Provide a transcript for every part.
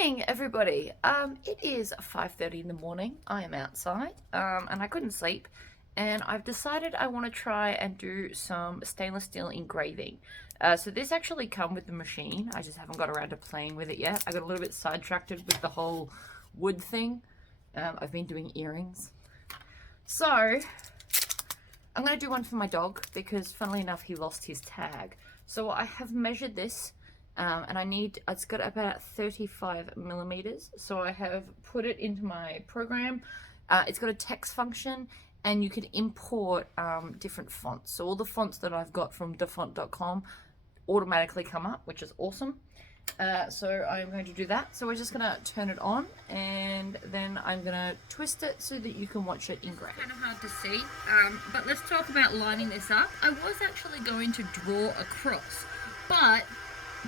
Morning, everybody. It is 5:30 in the morning. I am outside, and I couldn't sleep, and I've decided I want to try and do some stainless steel engraving. So this actually come with the machine. I just haven't got around to playing with it yet. I got a little bit sidetracked with the whole wood thing. I've been doing earrings. So I'm going to do one for my dog because, funnily enough, he lost his tag. So I have measured this. And it's got about 35 millimeters. So I have put it into my program. It's got a text function and you can import different fonts. So all the fonts that I've got from dafont.com automatically come up, which is awesome. So I'm going to do that. So we're just going to turn it on and then I'm going to twist it so that you can watch it engrave. Kind of hard to see, but let's talk about lining this up. I was actually going to draw a cross, but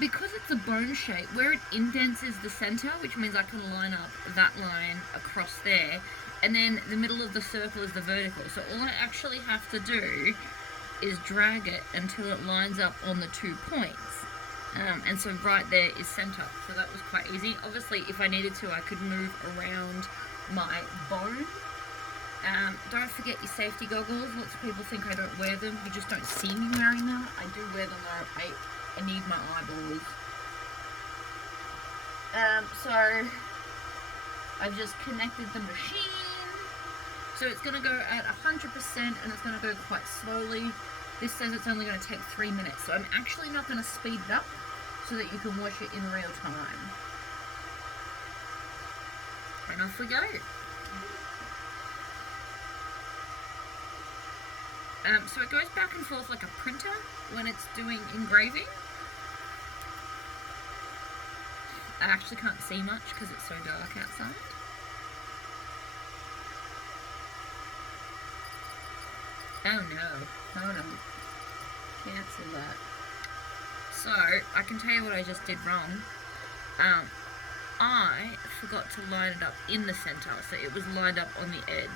because it's a bone shape, where it indents is the center, which means I can line up that line across there, and then the middle of the circle is the vertical. So all I actually have to do is drag it until it lines up on the 2 points. And so right there is center. So that was quite easy. Obviously, if I needed to, I could move around my bone. Don't forget your safety goggles. Lots of people think I don't wear them. You just don't see me wearing them. I do wear them though. I need my eyeballs. So I've just connected the machine. So it's going to go at 100% and it's going to go quite slowly. This says it's only going to take 3 minutes. So I'm actually not going to speed it up so that you can watch it in real time. And off we go. So it goes back and forth like a printer when it's doing engraving. I actually can't see much because it's so dark outside. Oh no, oh no, cancel that. So, I can tell you what I just did wrong. I forgot to line it up in the center, so it was lined up on the edge.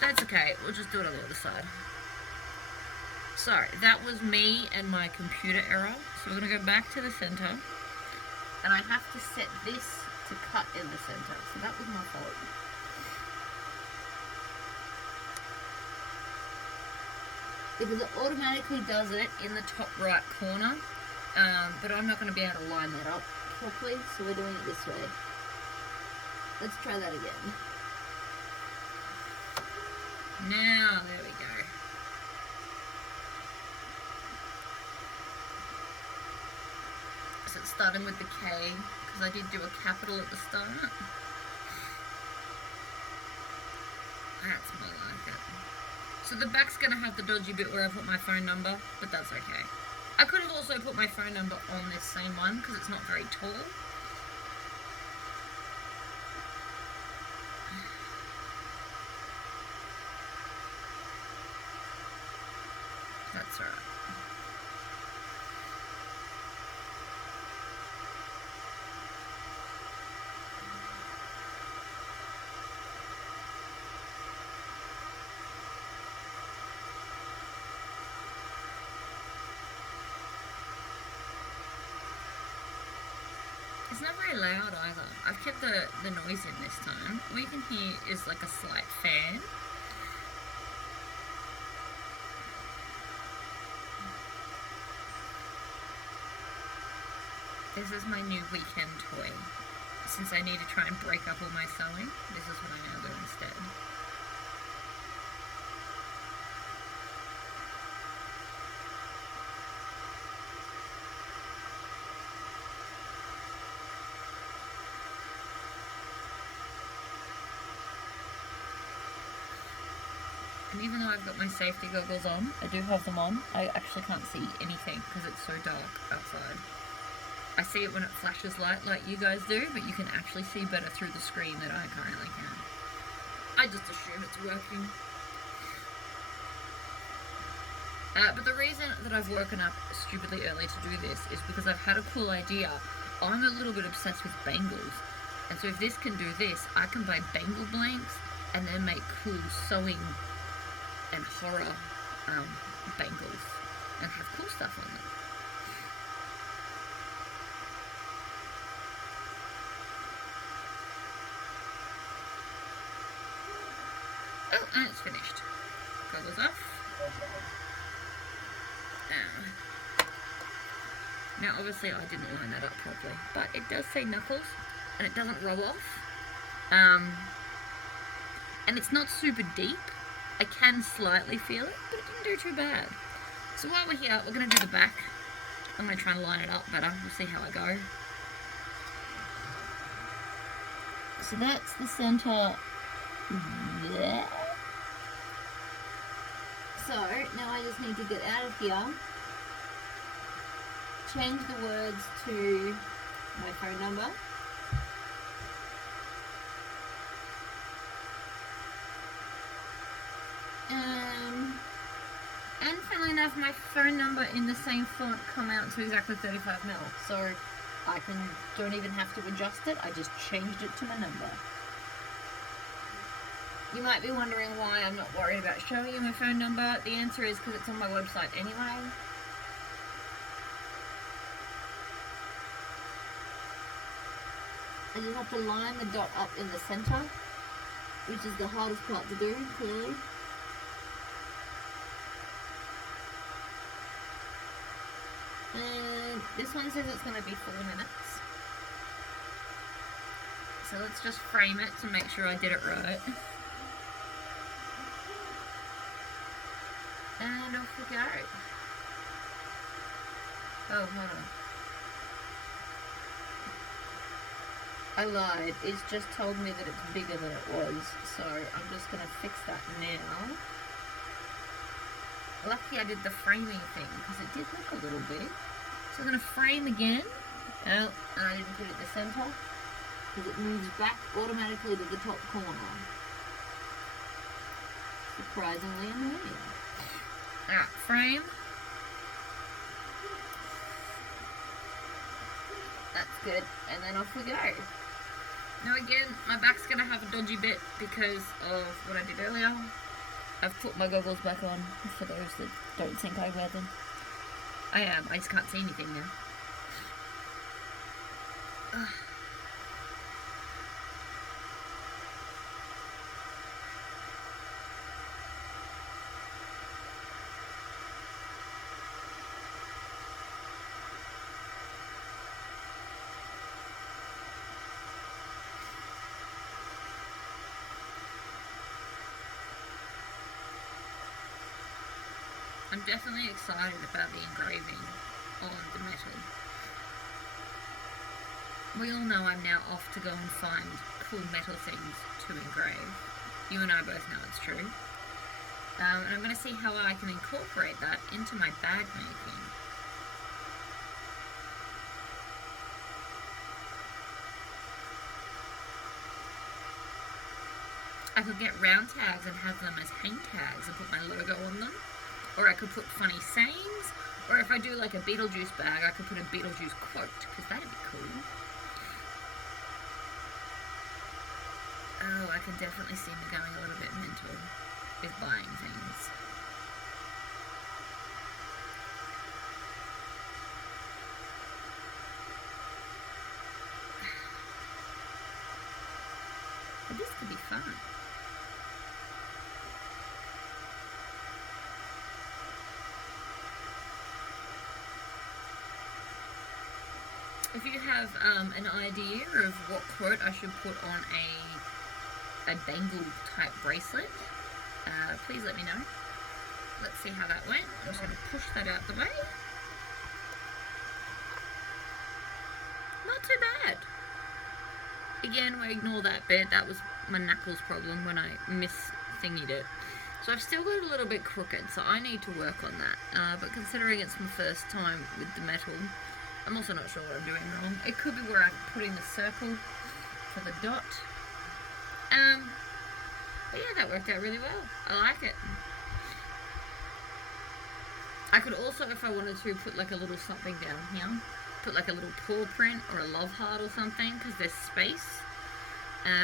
That's okay, we'll just do it on the other side. So, that was me and my computer error. So we're going to go back to the center. And I have to set this to cut in the center. So that was my fault. Because it automatically does it in the top right corner. But I'm not going to be able to line that up properly. So we're doing it this way. Let's try that again. Now, there we go. So it's starting with the K, because I did do a capital at the start. That's more like it. So the back's going to have the dodgy bit where I put my phone number, but that's okay. I could have also put my phone number on this same one, because it's not very tall. That's alright. It's not very loud either. I've kept the noise in this time. All you can hear is like a slight fan. This is my new weekend toy. Since I need to try and break up all my sewing, this is what I now do instead. And even though I've got my safety goggles on, I do have them on, I actually can't see anything because it's so dark outside. I see it when it flashes light like you guys do, but you can actually see better through the screen than I currently can. I just assume it's working. But the reason that I've woken up stupidly early to do this is because I've had a cool idea. I'm a little bit obsessed with bangles. And so if this can do this, I can buy bangle blanks and then make cool sewing and horror bangles and have cool stuff on them. Oh, and it's finished. Goggles off. Now obviously I didn't line that up properly, but it does say knuckles and it doesn't roll off. And it's not super deep. I can slightly feel it, but it didn't do too bad. So while we're here, we're going to do the back. I'm going to try and line it up better. We'll see how I go. So that's the center there. So now I just need to get out of here, change the words to my phone number. And funnily enough, my phone number in the same font come out to exactly 35 mil. So I don't even have to adjust it. I just changed it to my number. You might be wondering why I'm not worried about showing you my phone number. The answer is because it's on my website anyway. I just have to line the dot up in the center, which is the hardest part to do, clearly. And this one says it's going to be 4 minutes. So let's just frame it to make sure I did it right. And off we go. Oh, hold on. I lied. It's just told me that it's bigger than it was. So I'm just going to fix that now. Lucky I did the framing thing because it did look a little big. So I'm going to frame again. Oh, and I didn't put it in the center because it moves back automatically to the top corner. Surprisingly annoying. Alright, frame. That's good. And then off we go. Now again, my back's going to have a dodgy bit because of what I did earlier. I've put my goggles back on for those that don't think I wear them. I just can't see anything now. Ugh. I'm definitely excited about the engraving on the metal. We all know I'm now off to go and find cool metal things to engrave. You and I both know it's true. And I'm going to see how I can incorporate that into my bag making. I could get round tags and have them as hang tags and put my logo on them. Or I could put funny sayings. Or if I do like a Beetlejuice bag, I could put a Beetlejuice quote, because that'd be cool. Oh, I can definitely see me going a little bit mental with buying things. But this could be fun. If you have an idea of what quote I should put on a bangle type bracelet, please let me know. Let's see how that went. I'm just going to push that out the way. Not too bad. Again, we ignore that bit. That was my knuckles problem when I mis-thingied it. So I've still got it a little bit crooked, so I need to work on that. But considering it's my first time with the metal, I'm also not sure what I'm doing wrong. It could be where I'm putting the circle for the dot. But yeah, that worked out really well. I like it. I could also, if I wanted to, put like a little something down here. Put like a little paw print or a love heart or something, because there's space.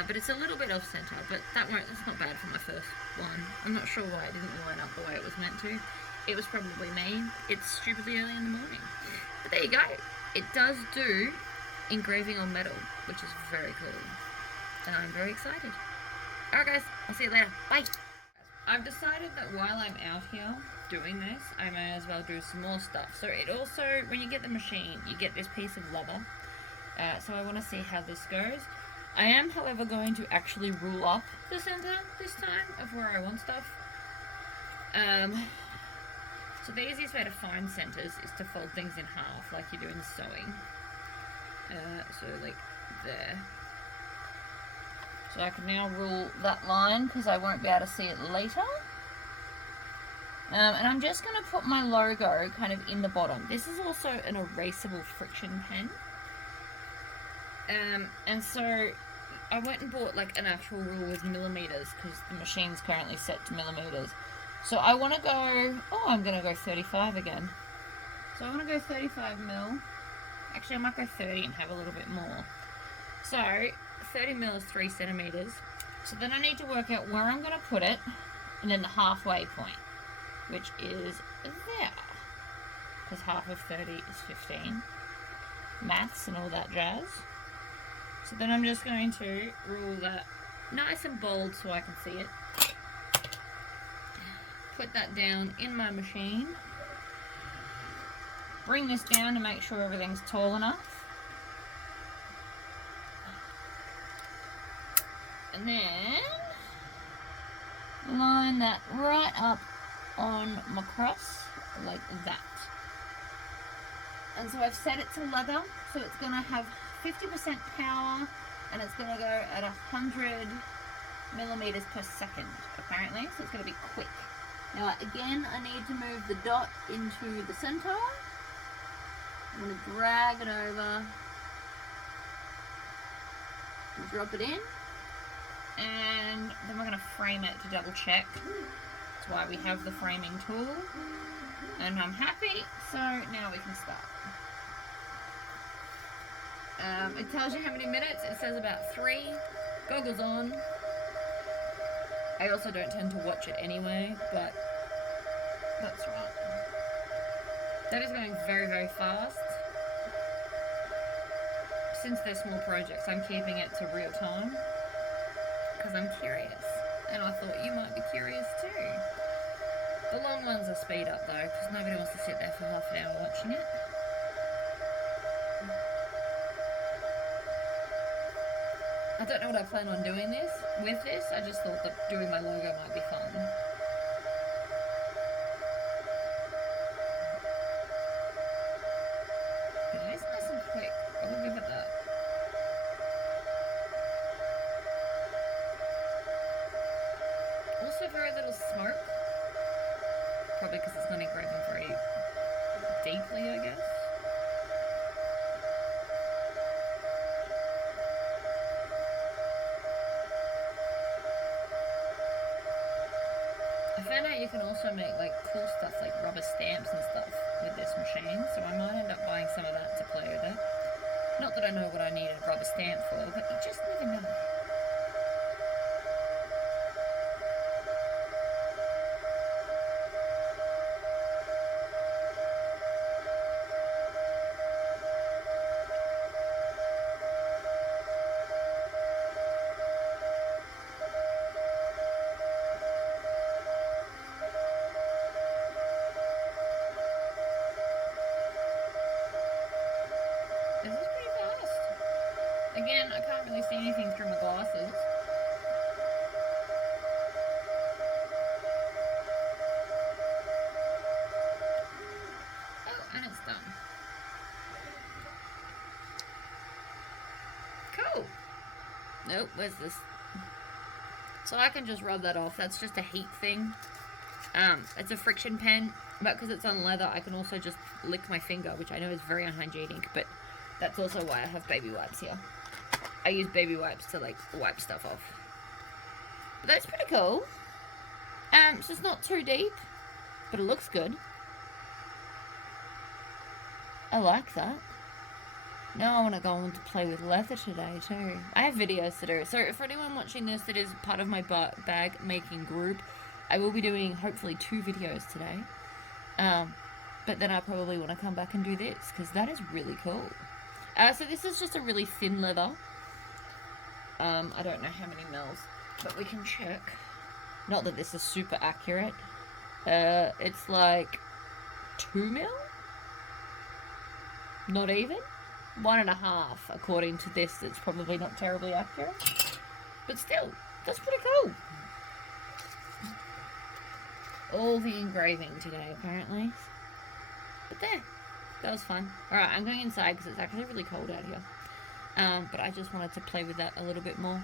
But it's a little bit off center, but that's not bad for my first one. I'm not sure why it didn't line up the way it was meant to. It was probably me. It's stupidly early in the morning. But there you go. It does do engraving on metal, which is very cool. And I'm very excited. Alright guys, I'll see you later. Bye! I've decided that while I'm out here doing this, I may as well do some more stuff. So it also, when you get the machine, you get this piece of leather. So I want to see how this goes. I am, however, going to actually rule up the center this time of where I want stuff. So the easiest way to find centers is to fold things in half, like you do in sewing. So like there. So I can now rule that line because I won't be able to see it later. And I'm just going to put my logo kind of in the bottom. This is also an erasable friction pen. And so I went and bought like an actual rule with millimeters because the machine's currently set to millimeters. So I want to go, I'm going to go 35 again. So I want to go 35 mil. Actually, I might go 30 and have a little bit more. So 30 mil is 3 centimeters. So then I need to work out where I'm going to put it and then the halfway point, which is there. Because half of 30 is 15. Maths and all that jazz. So then I'm just going to rule that nice and bold so I can see it. Put that down in my machine. Bring this down to make sure everything's tall enough. And then line that right up on my cross like that. And so I've set it to leather, so it's going to have 50% power and it's going to go at 100 millimeters per second apparently, so it's going to be quick. Now again, I need to move the dot into the center. I'm going to drag it over and drop it in, and then we're going to frame it to double check. That's why we have the framing tool, and I'm happy, so now we can start. It tells you how many minutes. It says about 3. Goggles on. I also don't tend to watch it anyway, but that's right. That is going very, very fast. Since they're small projects, I'm keeping it to real time because I'm curious, and I thought you might be curious too. The long ones are speed up though, because nobody wants to sit there for half an hour watching it. I don't know what I plan on doing with this. I just thought that doing my logo might be fun. But it is nice and quick. I will give it that. Also very little smoke. Probably because it's not engraving very deeply, I guess. I found out you can also make like cool stuff like rubber stamps and stuff with this machine, so I might end up buying some of that to play with it. Not that I know what I need a rubber stamp for, but you just never know. This is pretty fast. Again, I can't really see anything through my glasses. Oh, and it's done. Cool. Nope, where's this? So I can just rub that off. That's just a heat thing. It's a friction pen, but because it's on leather, I can also just lick my finger, which I know is very unhygienic, but that's also why I have baby wipes here. I use baby wipes to like wipe stuff off. But that's pretty cool. So it's not too deep, but it looks good. I like that. Now I want to go on to play with leather today too. I have videos to do. So for anyone watching this that is part of my bag making group, I will be doing hopefully 2 videos today. But then I probably want to come back and do this because that is really cool. So this is just a really thin leather. I don't know how many mils, but we can check Not that this is super accurate. It's like 2 mil? Not even? 1.5, according to this. That's probably not terribly accurate. But still, that's pretty cool. All the engraving today, apparently. But there, that was fun. Alright, I'm going inside because it's actually really cold out here. But I just wanted to play with that a little bit more.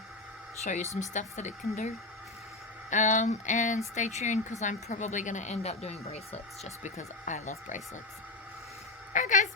Show you some stuff that it can do. And stay tuned because I'm probably going to end up doing bracelets just because I love bracelets. Alright guys,